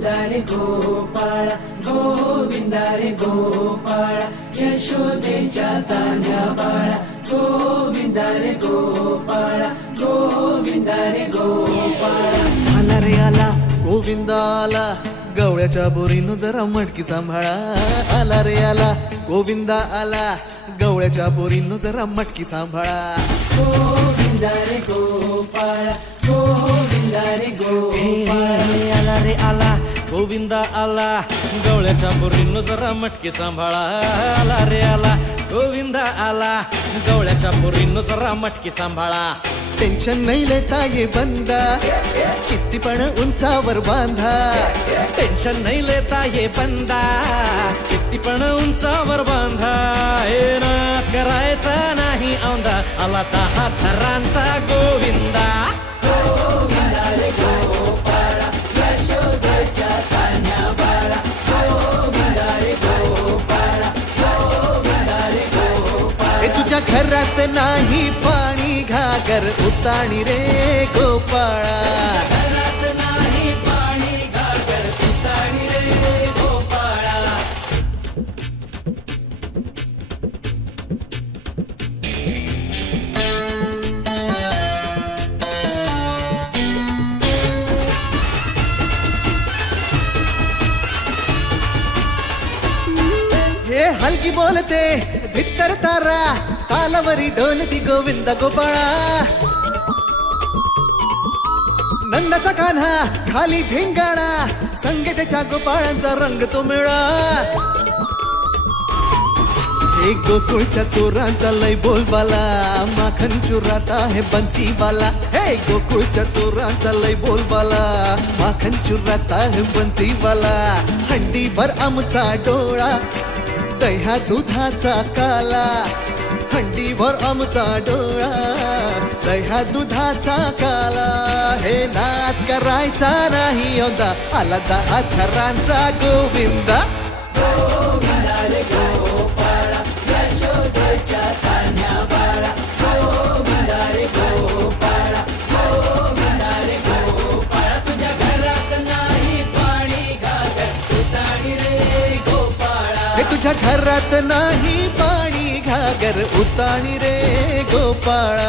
गोविंदा रे गोपाळा गोविंदा रे गोपाळा यशोदेच्या तान्या बाळा गोविंदा रे गोपाळा गोविंदा रे गोपाळा आला रे आला गोविंदा आला गवळ्याच्या बोरीनं जरा मटकी सांभाळा आला रे आला गोविंदा आला गवळ्याच्या बोरीनं जरा मटकी सांभाळा गोविंदा रे गोपाळा गोविंदा रे गोपाळा आला रे आला गोविंदा आला गवळ्याच्या बोरीनं जरा मटकी सांभाळा आला रे आला गोविंदा आला गवळ्याच्या बोरीनं जरा मटकी सांभाळा टेन्शन नाही लेता ये बंदा किती पण उंचावर बांधा टेन्शन नाही लेता ये बंदा किती पण उंचावर बांधा हे ना करायचा नाही औंधा आला 10 थरांचा गोविंदा गोविंदा रे गोपाळा यशोदेच्या तान्या बाळा गोविंदा रे गोपाळा गोविंदा रे गोपाळा हे तुझ्या घरात नाही पाणी घागर उताणी रे गोपाळा घरात नाही पाणी घागर उताणी रे गोपाळा हे हलकी बोलते भित्तर तारा तालावरी ढोलती गोविंद गोपाळा नंदाचा कान्हा खाली धिंगाणा संगे त्याच्या गोपाळांचा रंग तो मिळा हे गोकुळच्या चोरांचा लय बोलबाला माखन चुरात आहे बन्सीवाला हे गोकुळच्या चोरांचा लय बोलबाला माखन चुरात आहे बन्सीवाला हंडीभर आमचा डोळा दह्या दुधाचा काला हंडीभर आमचा डोळा दह्या दुधाचा काला हे नाद करायचा नाही यंदा आला 10 थरांचा गोविंदा गोविंदा रे गोपाळा यशोदेच्या तान्या बाळा गोविंदा रे गोपाळा गोविंदा रे गोपाळा तुझ्या घरात नाही पाणी घागर उताणी रे गोपाळा हे तुझ्या घरात नाही पाणी घागर उताणी रे गोपाळा